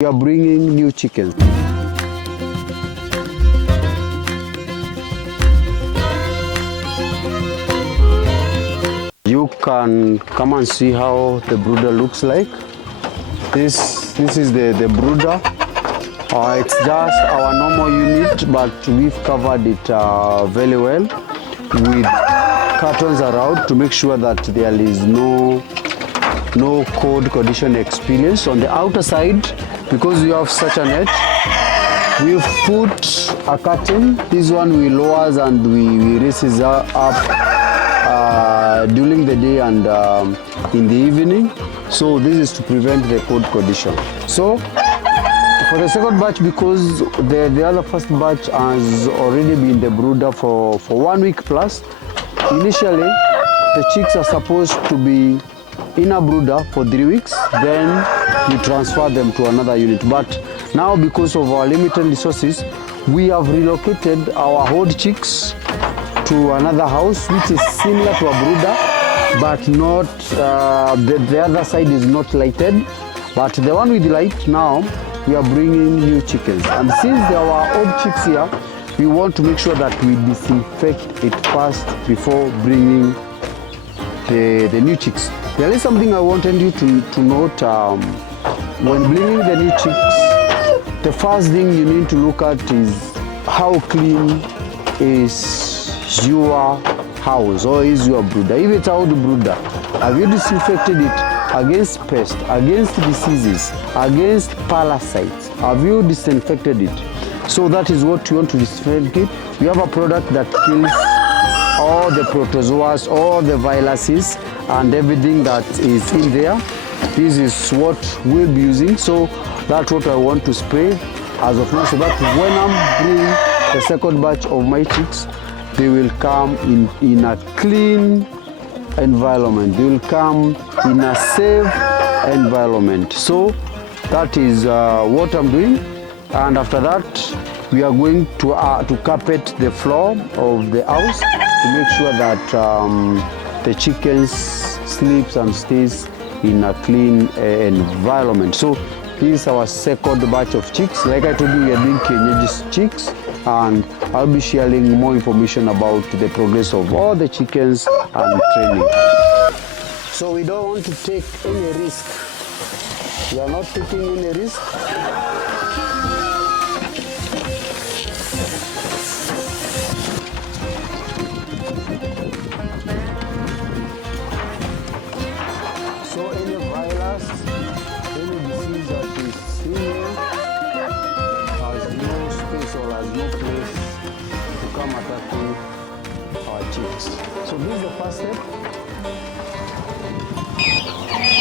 We are bringing new chickens. You can come and see how the brooder looks like. This is the brooder. It's just our normal unit, but we've covered it very well with curtains around to make sure that there is no cold condition experience. On the outer side, because we have such a net, we've put a curtain. This one we lowers and we raises up during the day and in the evening. So this is to prevent the cold condition. So for the second batch, because the other first batch has already been the brooder for 1 week plus, initially the chicks are supposed to be in a brooder for 3 weeks, then we transfer them to another unit. But now, because of our limited resources, we have relocated our old chicks to another house which is similar to a brooder, but not the other side is not lighted, but the one with light. Now we are bringing new chickens, and since there are old chicks here, we want to make sure that we disinfect it first before bringing the new chicks. There is something I wanted you to note. When bringing the new chicks, the first thing you need to look at is how clean is your house or is your brooder. If it's old brooder, have you disinfected it against pests, against diseases, against parasites? Have you disinfected it? So that is what you want to disinfect it. We have a product that kills all the protozoas, all the viruses and everything that is in there. This is what we'll be using. So that's what I want to spray as of now, so that when I'm bringing the second batch of my chicks, they will come in a clean environment. They will come in a safe environment. So that is what I'm doing. And after that, we are going to carpet the floor of the house to make sure that the chickens sleeps and stays in a clean environment. So this is our second batch of chicks. Like I told you, we are doing kienyeji chicks, and I'll be sharing more information about the progress of all the chickens and training. So we don't want to take any risk. We are not taking any risk. So any virus, any disease that is in here has no space or has no place to come attacking our chicks. So this is the first step.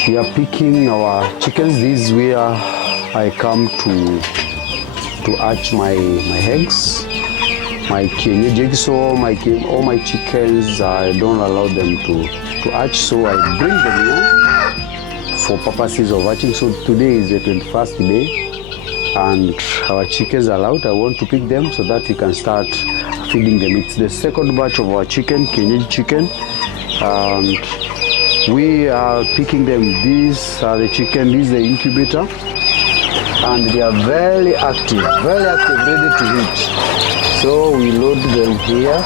We are picking our chickens. This is where I come to hatch my eggs, my kienyeji eggs. So all my chickens, I don't allow them to hatch. So I bring them here for purposes of hatching. So today is the 21st day, and our chickens are out. I want to pick them so that we can start feeding them. It's the second batch of our chicken, kienyeji chicken, and we are picking them. These are the chicken. This is the incubator, and they are very active, ready to eat. So we load them here.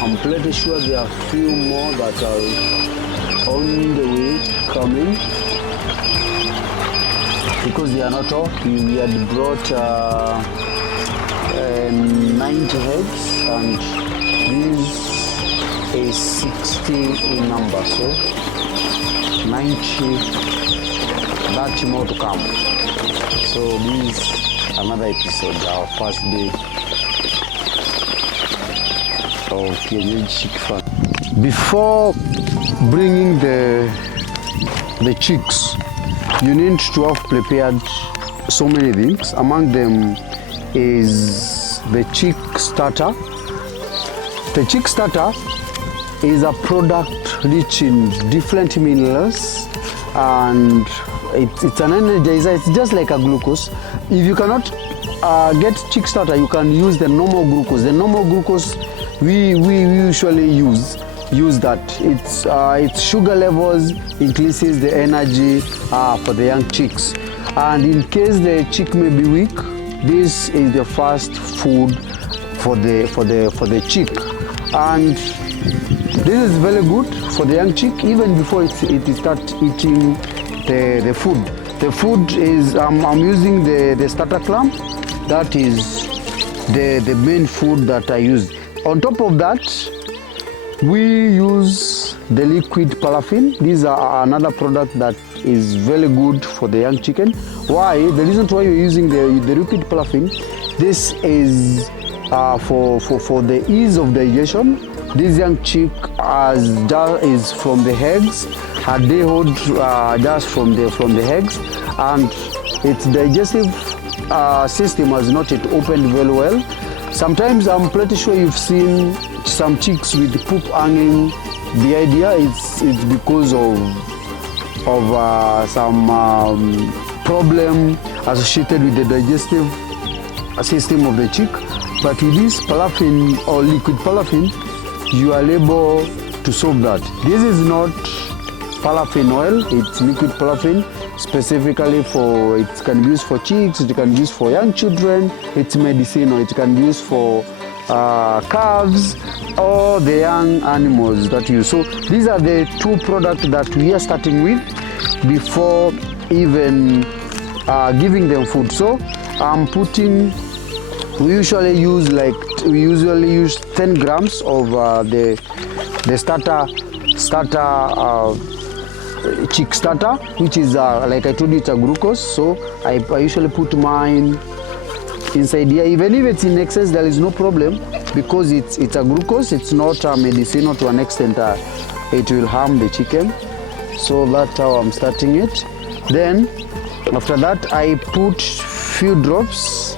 I'm pretty sure there are a few more that are on the way coming, because they are not all. We had brought 90 heads, and this is 60 in number, so 90, that's more to come. So this is another episode, our first day of kienyeji chick farm. Before bringing the chicks, you need to have prepared so many things. Among them is the chick starter. The chick starter is a product rich in different minerals and it's an energizer. It's just like a glucose. If you cannot get chick starter, you can use the normal glucose. The normal glucose we usually use that. Its sugar levels increases the energy for the young chicks. And in case the chick may be weak, this is the first food for the chick. And this is very good for the young chick even before it starts eating the food. The food is I'm using the starter clam. That is the main food that I use. On top of that, we use the liquid paraffin. These are another product that is very good for the young chicken. Why? The reason why you're using the liquid paraffin, this is for the ease of digestion. This young chick is from the eggs, and they hold just from the eggs, and its digestive system has not yet opened very well. Sometimes I'm pretty sure you've seen some chicks with poop hanging. The idea it's because of some problem associated with the digestive system of the chick. But with this paraffin or liquid paraffin, you are able to solve that. This is not paraffin oil, it's liquid paraffin, specifically for, it can be used for chicks, it can be used for young children, it's medicinal, it can be used for calves or the young animals that you use. So these are the two products that we are starting with before even giving them food. So I'm putting, we usually use 10 grams of the starter chick starter, which is like I told you, it's a glucose. So I usually put mine inside here. Even if it's in excess, there is no problem because it's a glucose. It's not a medicinal to an extent it will harm the chicken. So that's how I'm starting it. Then after that, I put few drops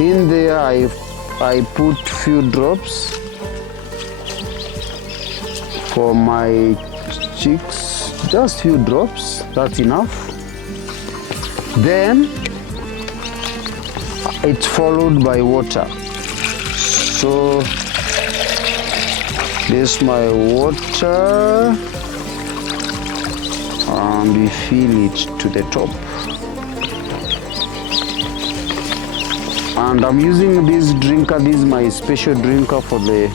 in there. I put few drops for my chicks, just few drops, that's enough. Then it's followed by water. So this is my water, and we fill it to the top. And I'm using this drinker. This is my special drinker for the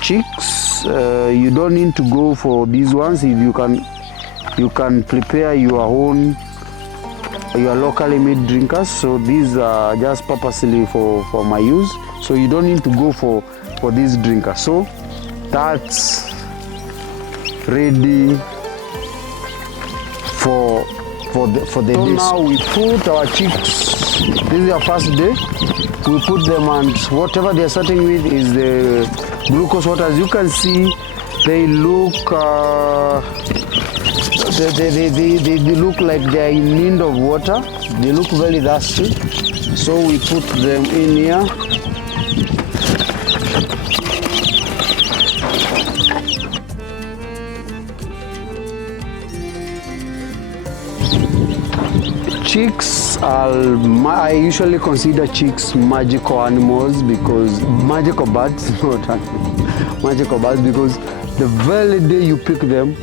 chicks. You don't need to go for these ones. If you can prepare your own, your locally made drinkers. So these are just purposely for my use. So you don't need to go for this drinker. So that's ready for the so day. Now we put our chicks. This is our first day. We put them, and whatever they're starting with is the glucose water. As you can see, they look they look like they are in need of water. They look very thirsty. So we put them in here. Chicks are, I usually consider chicks magical animals, because magical birds, not animals, magical birds, because the very day you pick them,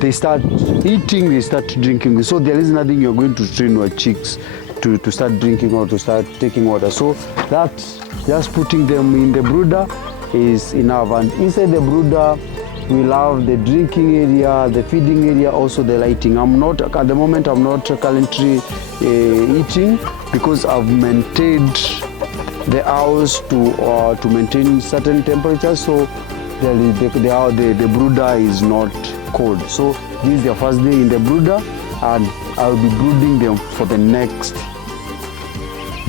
they start eating, they start drinking. So there is nothing you're going to train your chicks to start drinking or to start taking water. So that just putting them in the brooder is enough. And inside the brooder, we'll have the drinking area, the feeding area, also the lighting. I'm not, at the moment, I'm not currently eating, because I've maintained the house to maintain certain temperatures, so the brooder is not cold. So this is the first day in the brooder, and I'll be brooding them for the next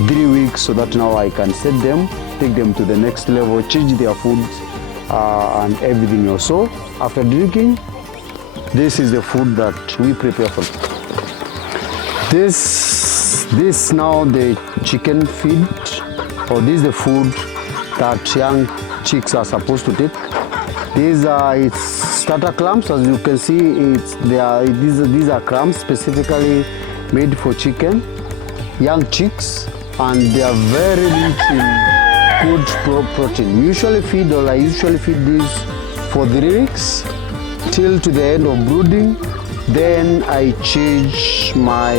3 weeks, so that now I can set them, take them to the next level, change their food, and everything else. So after drinking, this is the food that we prepare for them. This now the chicken feed, or this is the food that young chicks are supposed to take. These are, it's starter clams. As you can see, these are clams specifically made for chicken, young chicks, and they are very rich in good protein. We usually feed, or I usually feed these for 3 weeks till to the end of brooding. Then I change my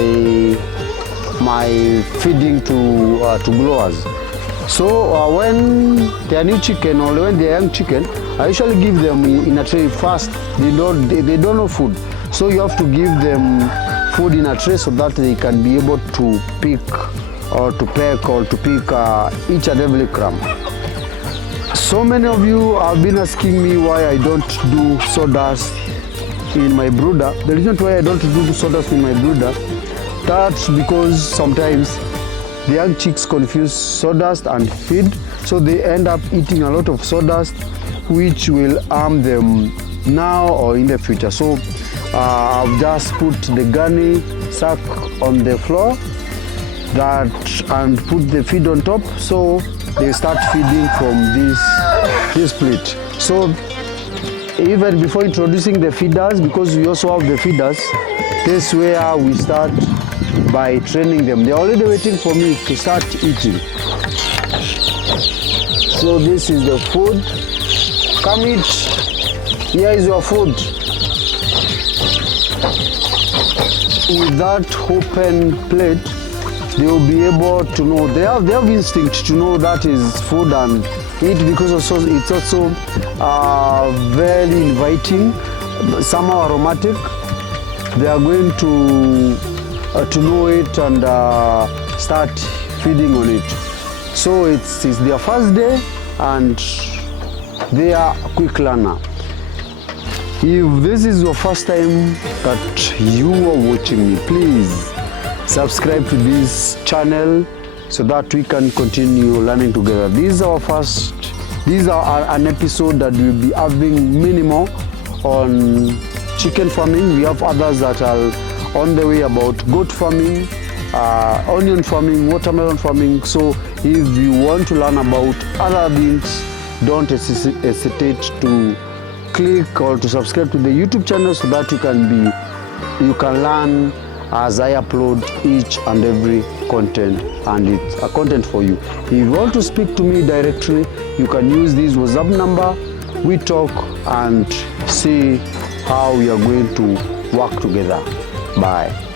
feeding to growers. So when they are new chicken or when they are young chicken, I usually give them in a tray first. They don't know food, so you have to give them food in a tray so that they can be able to pick or to peck or to pick each and every crumb. So many of you have been asking me why I don't do sawdust in my brooder. The reason why I don't do sawdust in my brooder, that's because sometimes the young chicks confuse sawdust and feed, so they end up eating a lot of sawdust, which will harm them now or in the future. So I've just put the gunny sack on the floor and put the feed on top, so they start feeding from this plate. So even before introducing the feeders, because we also have the feeders, this is where we start by training them. They're already waiting for me to start eating. So this is the food. Come eat. Here is your food. With that open plate, they will be able to know. They have instinct to know that is food and eat, because also it's also very inviting, somehow aromatic. They are going to know it and start feeding on it. So it's their first day and they are a quick learner. If this is your first time that you are watching me, please subscribe to this channel so that we can continue learning together. These are an episode that we'll be having minimal on chicken farming. We have others that are on the way about goat farming, onion farming, watermelon farming. So if you want to learn about other things, don't hesitate to click or to subscribe to the YouTube channel so that you can learn as I upload each and every content, and it's a content for you. If you want to speak to me directly, you can use this WhatsApp number. We talk and see how we are going to work together. Bye.